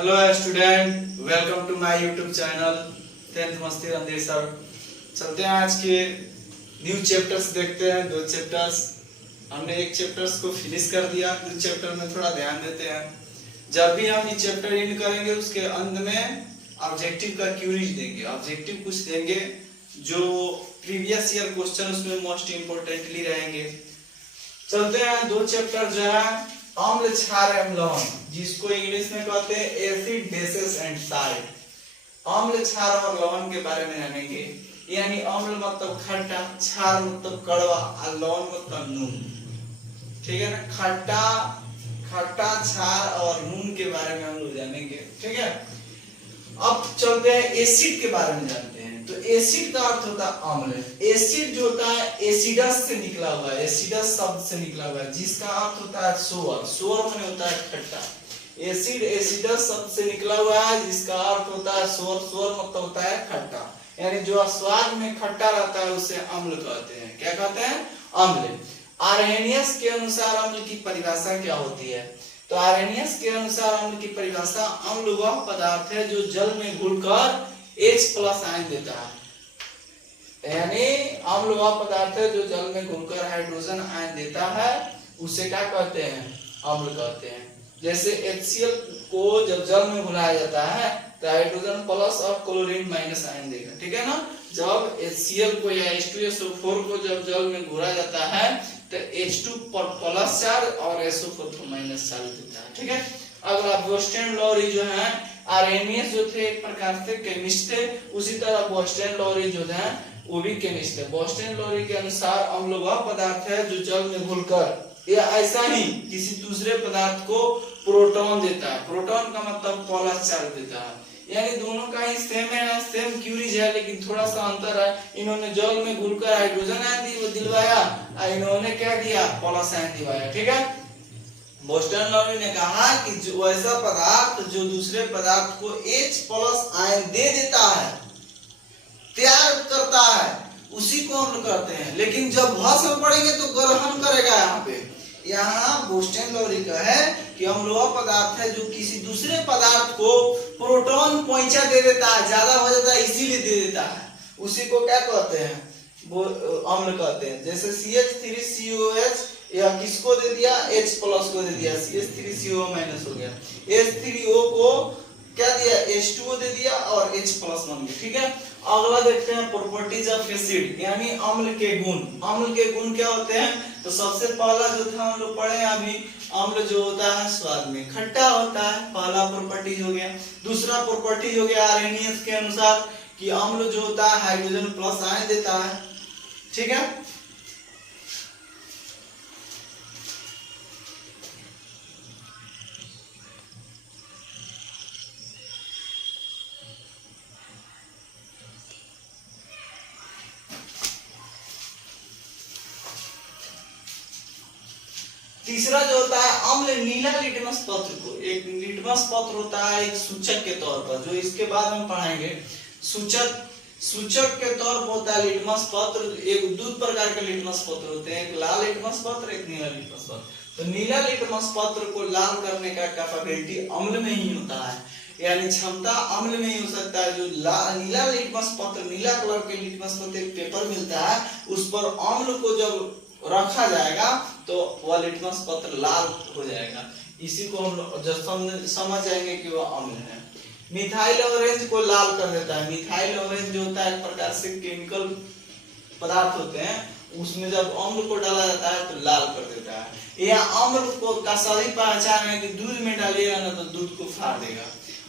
Hello student, welcome to my YouTube channel 10th मस्ती Randhir sir. चलते हैं आज के न्यू चैप्टर्स देखते हैं। दो चैप्टर्स हमने एक चैप्टर्स को फिनिश कर दिया, दो चैप्टर में थोड़ा ध्यान देते हैं। जब भी हम ये चैप्टर एंड करेंगे उसके अंत में ऑब्जेक्टिव का क्यूरीज देंगे, ऑब्जेक्टिव कुछ देंगे जो प्रीवियस ईयर क्वेश्चन उसमें मोस्ट इम्पोर्टेंटली रहेंगे। चलते हैं दो चैप्टर जो है अम्ल क्षार एवं लवण, जिसको इंग्लिश में कहते हैं एसिड बेसेस एंड साल्ट। अम्ल क्षार और लवण के बारे में जानेंगे। यानी अम्ल मतलब खट्टा, क्षार मतलब कड़वा और लवण मतलब नून। ठीक है ना, खट्टा क्षार और नून के बारे में हम लोग जानेंगे। ठीक है, अब चलते हैं एसिड के बारे में जानते हैं। तो एसिड का अर्थ होता है अम्ल। एसिड जो होता है एसिडस से निकला हुआ है, एसिडस शब्द से निकला हुआ है, जिसका अर्थ होता है सोर। सोर माने होता है खट्टा। एसिड एसिडस शब्द से निकला हुआ है जिसका अर्थ होता है सोर। सोर मतलब होता है खट्टा, यानी जो स्वाद में खट्टा रहता है उसे अम्ल कहते हैं। क्या कहते हैं? अम्ल। आर्हेनियस के अनुसार अम्ल की परिभाषा क्या होती है? तो आर्हेनियस के अनुसार अम्ल की परिभाषा, अम्ल वह पदार्थ है जो जल में घुलकर H+ आयन देता है। यानी अम्ल वह पदार्थ है जो जल में घुलकर हाइड्रोजन आयन देता है, उसे क्या कहते हैं? अम्ल कहते हैं। जैसे HCl को जब जल में घुलाया जाता है तो हाइड्रोजन प्लस और क्लोरीन माइनस आयन देगा। ठीक है ना, जब HCl को या H2SO4 को जब जल में घुलाया जाता है तो H2+ चार्ज और SO4 को माइनस चार्ज देता है। ठीक है, अगला बोस्टन लॉरी जो है, आर्हेनियस जो थे एक प्रकार से केमिस्ट थे, उसी तरह बोस्टन लॉरी जो है वो भी केमिस्ट है। बोस्टन लॉरी के अनुसार अम्ल वह पदार्थ है जो जल में घुलकर या ऐसा ही किसी दूसरे पदार्थ को प्रोटॉन देता है। प्रोटॉन का मतलब प्लस चार्ज देता है। यानी दोनों का ही सेम है, सेम क्यूरीज है, लेकिन थोड़ा सा अंतर है। इन्होंने जल में घुलकर हाइड्रोजन आयन दिलवाया और इन्होंने क्या दिया? प्लस आयन दिलवाया। ठीक है, बोस्टन लॉरी ने कहा कि जो ऐसा पदार्थ जो दूसरे पदार्थ को H+ आयन दे देता है, त्याग करता है, उसी को अम्ल कहते हैं। लेकिन जब भस्म पड़ेंगे तो ग्रहण करेगा। यहाँ बोस्टन लॉरी का है कि अम्ल वह पदार्थ है जो किसी दूसरे पदार्थ को प्रोटॉन पहुंचा दे देता है, ज्यादा हो जाता है इसीलिए दे देता है, उसी को क्या कहते हैं? वो अम्ल कहते हैं। जैसे CH3COH या किसको दे दिया? H+ को दे दिया, CH3CO- हो गया। H3O को क्या दिया? H2O दे दिया और H+ बन गया। ठीक है, अगला देखते हैं प्रॉपर्टीज ऑफ एसिड, यानी अम्ल के गुण। अम्ल के गुण क्या होते हैं? तो सबसे पहला जो था हम लोग पढ़े अभी, अम्ल जो होता है स्वाद में खट्टा होता है, पहला प्रॉपर्टी हो गया। दूसरा प्रॉपर्टी हो गया आर्हेनियस के अनुसार कि अम्ल जो होता है हाइड्रोजन प्लस आयन देता है। ठीक है, तीसरा जो होता है अम्ल नीला लिटमस पत्र को, एक लिटमस पत्र होता है एक सूचक के तौर पर, जो इसके बाद हम पढ़ाएंगे। सूचक के तौर पर होता है लिटमस पत्र। एक दो प्रकार के लिटमस पत्र होते हैं, एक लाल लिटमस पत्र, एक नीला लिटमस पत्र। तो नीला लिटमस पत्र को लाल करने का कैपेबिलिटी अम्ल में ही होता है, यानी क्षमता अम्ल में ही हो सकता है। जो नीला लिटमस पत्र, नीला कलर के लिटमस पत्र एक पेपर मिलता है, उस पर अम्ल को जब रखा जाएगा तो वह लिटमस पत्र लाल हो जाएगा। इसी को हम जब समझ जाएंगे कि वह अम्ल है। मिथाइल ऑरेंज को लाल कर देता है। मिथाइल ऑरेंज जो होता है एक प्रकार से केमिकल पदार्थ होते हैं, उसमें जब अम्ल को डाला जाता है तो लाल कर देता है। यह अम्ल को का सही पहचान है कि दूध में डालिएगा ना तो दूध को फाड़ देगा।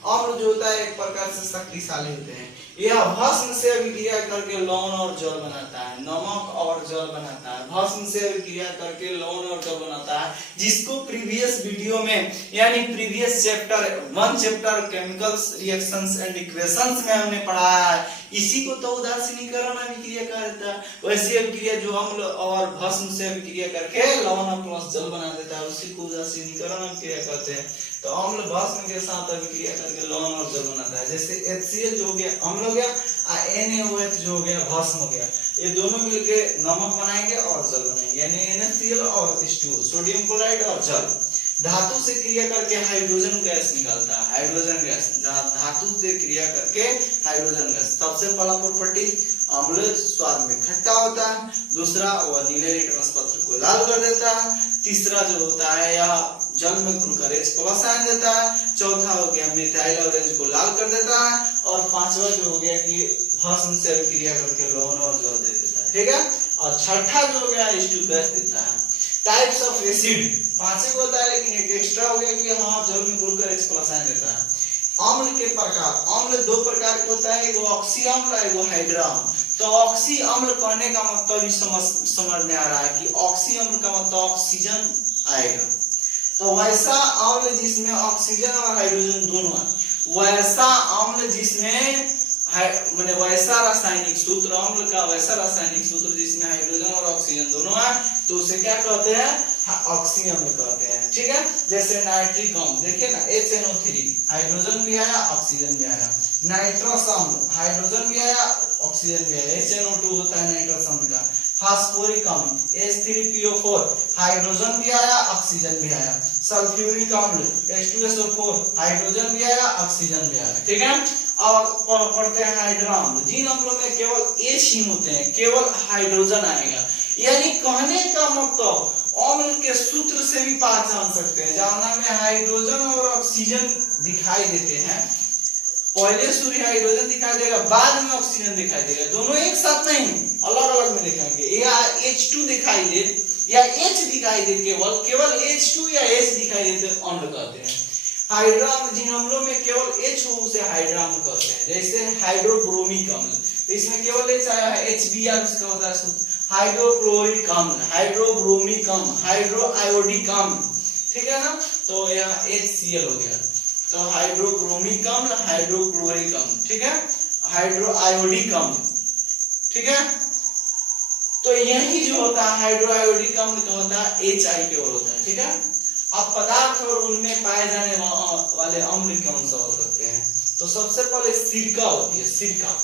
अम्ल जो होता है एक प्रकार से शक्तिशाली होते हैं। यह भस्म से अभिक्रिया करके लवण और जल बनाता है, नमक और जल बनाता है। भस्म से अभिक्रिया करके लवण और जल बनाता है, जिसको प्रीवियस वीडियो में यानी previous chapter 1 chapter chemicals reactions and equations में हमने पढ़ा है। इसी को तो उदासीनीकरण अभिक्रिया कहा जाता है। वैसी अभिक्रिया जो अम्ल और भस्म से अभिक्रिया करके लवण प्लस जल बना देता है, उसी को उदासीनीकरण अभिक्रिया कहते हैं। तो अम्ल भस्म के साथ अभिक्रिया करके लवण और जल बनाता है। जैसे HCl जो हो गया अम्ल हो गया और NaOH जो हो गया भस्म हो गया, ये दोनों मिलके नमक बनाएंगे और जल बनाएंगे, यानी NaCl और H2O, सोडियम क्लोराइड और जल। धातु से क्रिया करके हाइड्रोजन गैस निकलता है, हाइड्रोजन गैस। धातु से क्रिया करके हाइड्रोजन गैस। सबसे पहला प्रॉपर्टी अम्ल स्वाद में खट्टा होता है, दूसरा वह नीले लिटमस पत्र को लाल कर देता है, तीसरा जो होता है यह जल में घुलकर H+ आयन देता है, चौथा हो गया मिथाइल ऑरेंज को लाल कर देता है, और पांचवा जो हो गया कि भस्म से क्रिया करके लवण और जल दे देता है, ठीक है। और छठा जो हो गया H2 गैस देता है। टाइप्स ऑफ एसिड पांचों को होता है, लेकिन एक एक्स्ट्रा हो गया कि हाँ जल में घुलकर H+ आयन देता है। अम्ल के प्रकार, अम्ल दो प्रकार के होता है, एगो ऑक्सी अम्ल और एगो हाइड्रा अम्ल। तो ऑक्सी अम्ल कहने का मतलब ही समझ में आ रहा है कि ऑक्सी अम्ल का मतलब ऑक्सीजन आएगा। तो वैसा अम्ल जिसमें ऑक्सीजन और हाइड्रोजन दोनों है, वैसा अम्ल जिसमें माने वैसा रासायनिक सूत्र, अम्ल का वैसा रासायनिक सूत्र जिसमें हाइड्रोजन और ऑक्सीजन दोनों है, तो उसे क्या कहते हैं? ऑक्सी अम्ल कहते हैं, ठीक है। जैसे नाइट्रिक अम्ल देखिए ना, HNO3 हाइड्रोजन भी आया ऑक्सीजन भी आया। नाइट्रस अम्ल हाइड्रोजन भी आया ऑक्सीजन भी आया, HNO2 होता है नाइट्रस अम्ल का। फास्फोरिक अम्ल H3PO4 हाइड्रोजन भी आया ऑक्सीजन भी आया। सल्फ्यूरिक अम्ल H2SO4 हाइड्रोजन भी आया ऑक्सीजन भी आया, ठीक है। अब पढ़ते हैं हाइड्रा अम्ल। जिन अम्लों में केवल H ही होते हैं, केवल हाइड्रोजन आएगा, यानी कहने का मतलब अम्ल के सूत्र से भी पहचान सकते हैं, जहां में हाइड्रोजन और ऑक्सीजन दिखाई देते हैं। पहले सूर्य हाइड्रोजन दिखाई देगा, बाद में ऑक्सीजन दिखाई देगा, दोनों एक साथ नहीं, अलग अलग में दिखाएंगे। या H2 दिखाई दे या H दिखाई दे, केवल H2 या H दिखाई दे तो अम्ल कहते हैं। हाइड्रा अम्ल जिन अम्लों में केवल H हो उसे हाइड्रा अम्ल कहते हैं। जैसे हाइड्रोब्रोमिक अम्ल, तो इसमें केवल H आया है, HBr उसका होता है सूत्र। हाइड्रोक्लोरिक अम्ल, हाइड्रोब्रोमिक अम्ल, हाइड्रोआयोडिक अम्ल, ठीक है ना। तो यह HCl हो गया। तो हाइड्रोब्रोमिक अम्ल, हाइड्रोक्लोरिक अम्ल, ठीक है, हाइड्रोआयोडिक अम्ल, ठीक है। तो यही जो होता है हाइड्रोआयोडिक अम्ल का होता है HI केवल होता है, ठीक है। अब पदार्थ और उनमें पाए जाने वाले अम्ल कौन सा हो सकते हैं? तो सबसे पहले सिरका होती है, सिरका।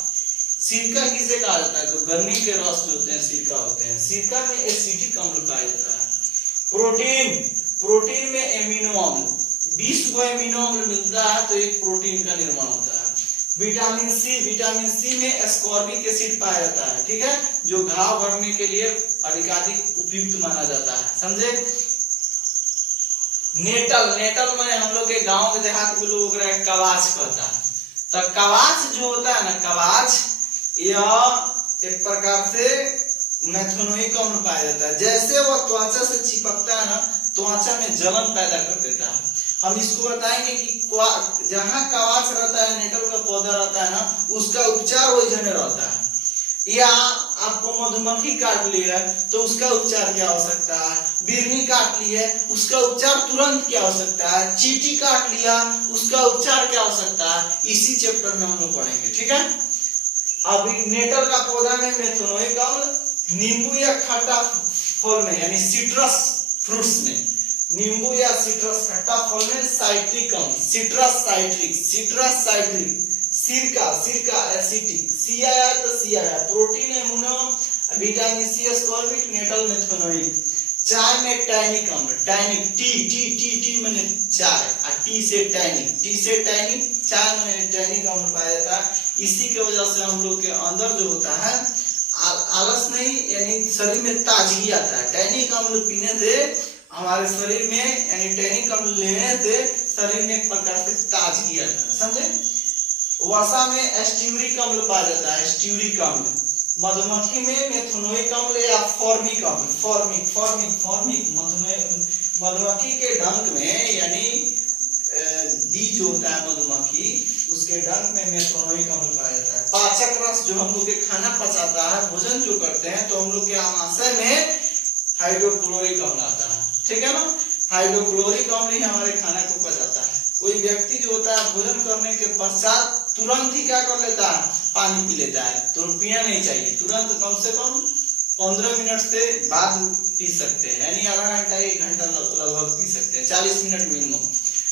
सिरका किसे कहा जाता है? तो गन्ने के रस जो होते हैं सिरका होते हैं। सिरका में एसिटिक अम्ल पाया जाता है। प्रोटीन, प्रोटीन में एमिनो अम्ल, 20 गो एमिनो अम्ल मिलता है तो एक प्रोटीन का निर्माण होता है। विटामिन सी, विटामिन सी में एस्कॉर्बिक एसिड पाया जाता है, ठीक है, जो घाव भरने के लिए अधिकाधिक उपयुक्त माना जाता है, समझे। नेटल, नेटल में हम लोग के गांव के देहात के लोग कवाच कहता है। तो कवाच जो होता है ना, कवाच यह एक प्रकार से मैथोनोइक अम्ल पाया जाता है। जैसे वह त्वचा से चिपकता है ना, त्वचा में जलन पैदा कर देता है। हम इसको बताएंगे कि जहाँ कवाच रहता है, नेटल का पौधा रहता है ना, उसका उपचार वही जने रहता है। या आपको मधुमक्खी काट ली है तो उसका उपचार क्या हो सकता है? बिर्नी काट ली है उसका उपचार तुरंत क्या हो सकता है? चींटी काट लिया उसका उपचार क्या हो सकता है? इसी चैप्टर में हम लोग पढ़ेंगे, ठीक है। अभी नेटल का पौधा में मेथनोइक अम्ल, नींबू या खट्टा फल में यानी सिट्रस फ्रूट्स में, नींबू या सिट्रस खट्टा फल में साइट्रिक अम्ल, सिट्रस साइट्रिक, सिट्रस साइट्रिक, सिरका, सिरका एसिटिक, सी आया तो सी आया, protein amino, vitamin C ascorbic, nettle methanoic. चाय में टैनिक अम्ल, tannic, tea tea tea tea माने चाय, और टी से टैनिक, टी से टैनिक, चाय माने टैनिक अम्ल पाया जाता है। इसी के वजह से हम लोग के अंदर जो होता है आलस नहीं, यानी शरीर में ताजगी आता है। टैनिक अम्ल पीने से हमारे शरीर में, यानी टैनिक अम्ल लेने से शरीर में एक प्रकार से ताजगी आता है, समझे। वसा में एस्ट्यूरिक अम्ल पाया जाता है, एस्ट्यूरिक अम्ल। मधुमक्खी में मेथनोइक अम्ल या फॉर्मिक अम्ल, फॉर्मिक फॉर्मिक फॉर्मिक मधुमक्खी के डंक में, यानी बीज होता है मधुमक्खी, उसके डंक में मेथनोइक अम्ल पाया जाता है। पाचक रस जो हम लोग के खाना पचाता है, भोजन जो करते हैं, तो हम लोग के आमाशय में हाइड्रोक्लोरिक अम्ल आता है, ठीक है ना। हाइड्रोक्लोरिक अम्ल ही हमारे खाना को पचाता है। कोई व्यक्ति जो होता है भोजन करने के पश्चात तुरंत ही क्या कर लेता है? पानी पी लेता है। तो पीना नहीं चाहिए, तुरंत कम से कम 15 मिनट से बाद पी सकते हैं, यानी आधा घंटा 1 घंटा लगभग पी सकते हैं, 40 मिनट मिनिमम,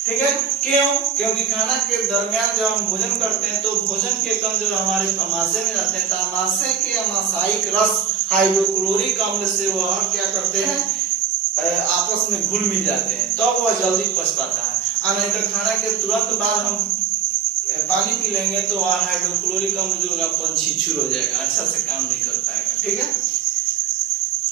ठीक है। क्यों? क्योंकि खाना के दरमियान जब हम भोजन करते हैं तो भोजन के कण जो हमारे आमाशय में जाते हैं, तो आमाशय के आमाशयिक रस हाइड्रोक्लोरिक अम्ल से वह क्या करते हैं? आपस में घुल मिल जाते हैं, तब वह जल्दी पच पाता है। और नहीं तो खाना के तुरंत बाद हम पानी पी लेंगे तो वह हाइड्रोक्लोरिक अम्ल जो होगा पंछीछुर हो जाएगा, अच्छा से काम नहीं कर पाएगा। ठीक है,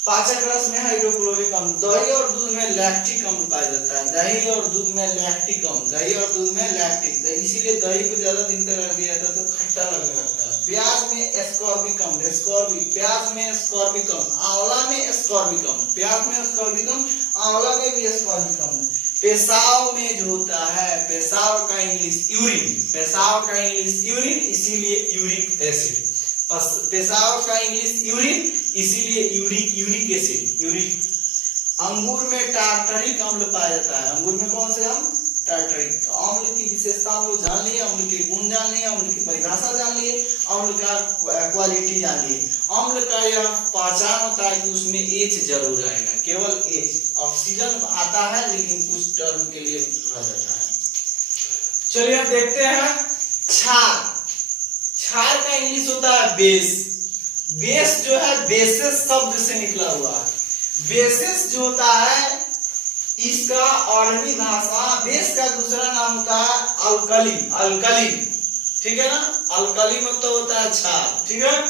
पाचक रस में हाइड्रोक्लोरिक अम्ल। दही और दूध में लैक्टिक अम्ल पाया जाता है। दही और दूध में लैक्टिक अम्ल, दही और दूध में लैक्टिक, इसीलिए दही को ज्यादा दिन तक रख दिया जाता है तो खट्टा लगने लगता है। प्याज में एस्कॉर्बिक अम्ल, एस्कॉर्बिक, प्याज में एस्कॉर्बिक अम्ल, आंवला में एस्कॉर्बिक अम्ल, प्याज में एस्कॉर्बिक अम्ल, आंवला में भी एस्कॉर्बिक अम्ल। पेशाब में जो होता है, पेशाब का इंग्लिश यूरिन, पेशाब का इंग्लिश यूरिन, इसीलिए यूरिक एसिड। पेशाब का इंग्लिश यूरिन, इसीलिए यूरिक एसिड, यूरिक। अंगूर में टार्टरिक अम्ल पाया जाता है। अंगूर में कौन से अम्ल? टार्टरिक। अम्ल की विशेषता हम लोग जान लिए, अम्ल के गुण जान लिए, अम्ल की परिभाषा जान लिए, अम्ल का क्वालिटी जान लिए। अम्ल का यह पहचान होता है कि उसमें H जरूर आएगा, केवल H। ऑक्सीजन आता है लेकिन कुछ टर्म के लिए रह जाता है। चलिए अब देखते हैं क्षार। क्षार का इंग्लिश होता है बेस। बेस जो है बेसिस शब्द से निकला हुआ है। बेसिस जो होता है इसका अरबी भाषा, बेस का दूसरा नाम होता है अल्कली, अल्कली। ठीक है ना, अल्कली मतलब होता है क्षार। ठीक है,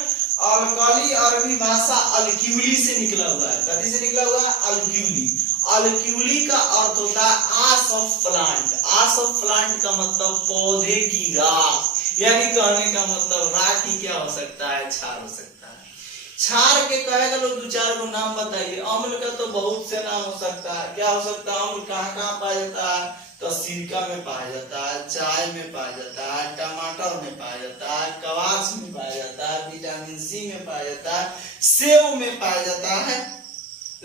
अल्कली अरबी भाषा अल्क्यूली से निकला हुआ है। कथी से निकला हुआ है? अल्क्यूली। अल्क्यूली का अर्थ होता है as of plant. As of plant का मतलब पौधे की राख, यानी कहने का मतलब राख ही क्या हो सकता है? क्षार हो सकता है। क्षार के कहेगा लोग दो चार को नाम बताइए। अम्ल का तो बहुत से नाम हो सकता है। क्या हो सकता है? अम्ल कहाँ कहाँ पाया जाता है? तो सिरका में पाया जाता है, चाय में पाया जाता है, टमाटर में पाया जाता है, कवास में पाया जाता है, विटामिन सी में पाया जाता है, सेव में पाया जाता है।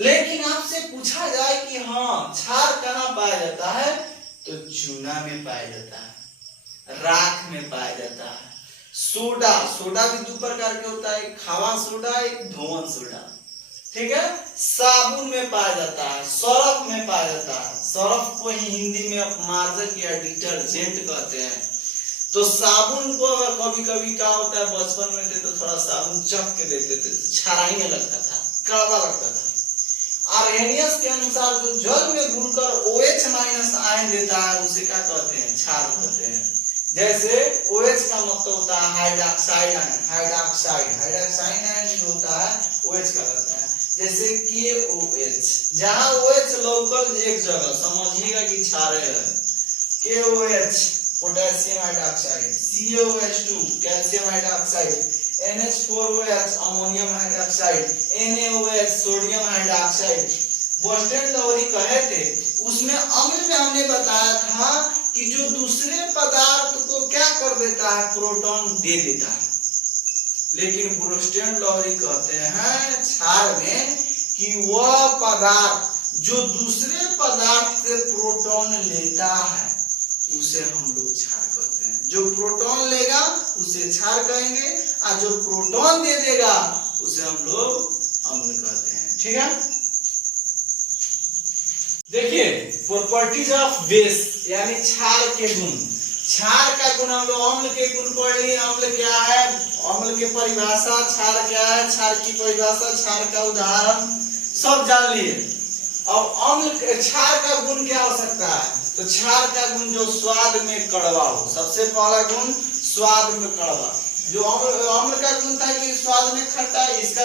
लेकिन आपसे पूछा जाए कि हाँ क्षार कहाँ पाया जाता है, तो चूना में पाया जाता है, राख में पाया जाता है। सोडा, सोडा भी दो प्रकार के होता है, खावा सोडा, एक धोवन सोडा। ठीक है, साबुन में पाया जाता है, सर्फ में पाया जाता है। सर्फ को ही हिंदी में मार्जक या डिटर्जेंट कहते हैं। तो साबुन को अगर कभी कभी क्या होता है, बचपन में थे तो थोड़ा साबुन चख के देते थे, छाराने लगता था, कड़वा लगता था। आर्हेनियस के अनुसार जो जल में घुलकर OH- आयन देता है उसे क्या कहते हैं? क्षार कहते हैं। जैसे OH का मतलब होता है hydroxide ion, hydroxide, hydroxide ion जो होता है OH का रहता है। जैसे KOH, जहां OH लोकल एक जगह, समझिएगा कि क्षार है। KOH potassium hydroxide, COH2 calcium hydroxide, NH4OH ammonium hydroxide, NaOH sodium hydroxide. Boston Lowry कहे थे उसमें अम्ल में हमने बताया था कि जो दूसरे पदार्थ को क्या कर देता है? प्रोटॉन दे देता है। लेकिन बोस्टन लॉरी कहते हैं क्षार में कि वह पदार्थ जो दूसरे पदार्थ से प्रोटॉन लेता है उसे हम लोग क्षार कहते हैं। जो प्रोटॉन लेगा उसे क्षार कहेंगे, और जो प्रोटॉन दे देगा उसे हम लोग अम्ल कहते हैं। ठीक है, देखिए प्रॉपर्टीज ऑफ बेस यानी क्षार के गुण। क्षार का गुण हम लोग अम्ल के गुण पढ़ लिए। अम्ल क्या है? अम्ल की परिभाषा। क्षार क्या है? क्षार की परिभाषा, क्षार का उदाहरण सब जान लिए। अब अम्ल क्षार का गुण क्या हो सकता है? तो क्षार का गुण जो स्वाद में कड़वा हो, सबसे पहला गुण स्वाद में कड़वा। जो अम्ल का गुण था कि स्वाद में खट्टा, इसका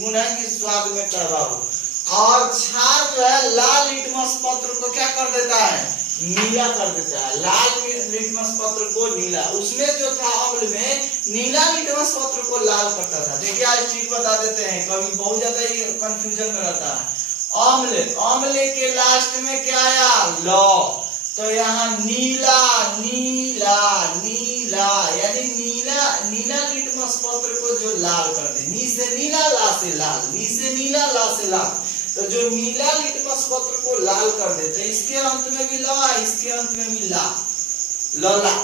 गुण है कि स्वाद में कड़वा हो। और क्षार जो है लाल लिटमस पत्र को क्या कर देता है? नीला कर देता है। लाल लिटमस पत्र को नीला, उसमें जो था अम्ल में नीला लिटमस पत्र को लाल करता था। देखिए आज ठीक बता देते हैं, कभी बहुत ज्यादा ये कंफ्यूजन में रहता है। अम्ल, अम्ल के लास्ट में क्या आया? लौ, तो यहाँ नीला नीला नीला यानी नीला, नीला लिटमस पत्र को जो लाल कर दे। नी से नीला, ला से लाल, नी से नीला, ला से लाल। तो जो नीला लिटमस पत्र को लाल कर देते, इसके अंत में भी ला, इसके अंत में भी ला, लला।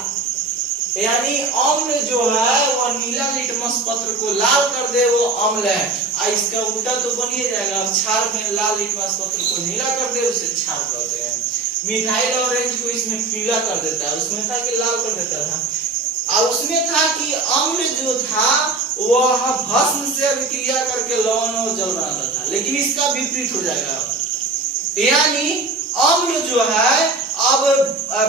यानी अम्ल जो है वह नीला लिटमस पत्र को लाल कर दे, वो अम्ल है। और इसका उल्टा तो बन ही जाएगा। क्षार में लाल लिटमस पत्र को नीला कर दे, उसे क्षार कहते हैं। मिथाइल ऑरेंज को इसमें पीला कर देता है, उसमें था कि लाल कर देता था। और उसमें था कि अम्ल जो था वह भस्म से अभिक्रिया करके लवण और जल बनाता था। लेकिन इसका विपरीत हो जाएगा। यानी अम्ल जो है अब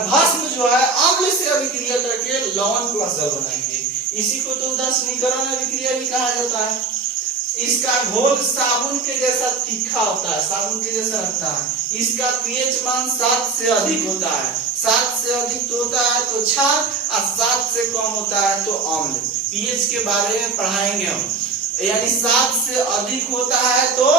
भस्म जो है अम्ल से अभिक्रिया करके लवण प्लस जल बनाएंगे। इसी को तो उदासीनीकरण अभिक्रिया भी कहा जाता है। इसका घोल साबुन के जैसा तीखा होता है, साबुन के जैसा लगता है। इसका पीएच मान 7 से अधिक होता है। 7 से अधिक तो होता है तो क्षार, और 7 से कम होता है तो अम्ल। पीएच के बारे में पढ़ाएंगे हम। यानी 7 से अधिक होता है तो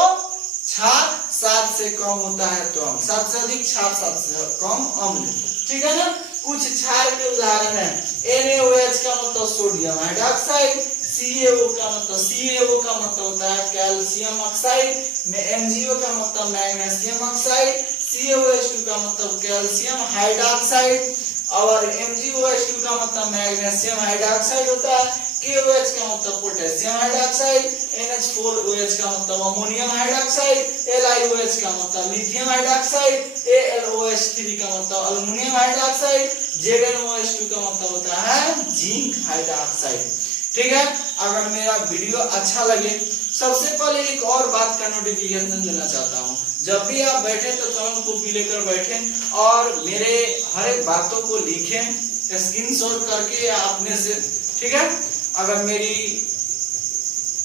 क्षार, 7 से कम होता है तो अम्ल। 7 से अधिक क्षार, 7 से कम अम्ल। ठीक है ना। कुछ क्षार के उदाहरण है। NaOH का मतलब सोडियम हाइड्रोक्साइड, CaO का मतलब होता है कैल्शियम ऑक्साइड, में MgO का मतलब मैग्नीशियम ऑक्साइड, CaOH2 का मतलब कैल्शियम हाइड्रोक्साइड, और MgOH2 का मतलब मैग्नीशियम हाइड्रोक्साइड होता है। KOH का मतलब पोटेशियम हाइड्रोक्साइड, NH4OH का मतलब अमोनियम हाइड्रोक्साइड, LiOH का मतलब लिथियम हाइड्रोक्साइड, AlOH3 का मतलब अल्युमिनियम हाइड्रोक्साइड, ZnOH2 का मतलब होता है जिंक हाइड्रोक्साइड। ठीक है। अगर मेरा वीडियो अच्छा लगे, सबसे पहले एक और बात का नोटिफिकेशन देना चाहता हूँ। जब भी आप बैठे तो कलम कॉपी लेकर बैठें और मेरे हर एक बातों को लिखें, स्क्रीनशॉट करके या अपने से। ठीक है। अगर मेरी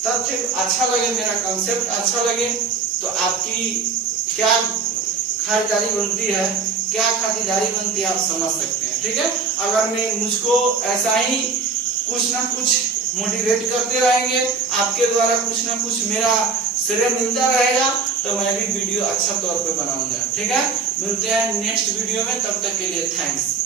तथ्य अच्छा लगे, मेरा कंसेप्ट अच्छा लगे, तो आपकी क्या खरीदारी बनती है, क्या खातिरदारी बनती है, आप समझ सकते हैं। ठीक है। अगर मैं मुझको ऐसा ही कुछ ना कुछ मोटिवेट करते रहेंगे, आपके द्वारा कुछ ना कुछ मेरा श्रेय मिलता रहेगा, तो मैं भी वीडियो अच्छा तौर पे बनाऊंगा। ठीक है। मिलते हैं नेक्स्ट वीडियो में, तब तक के लिए थैंक्स।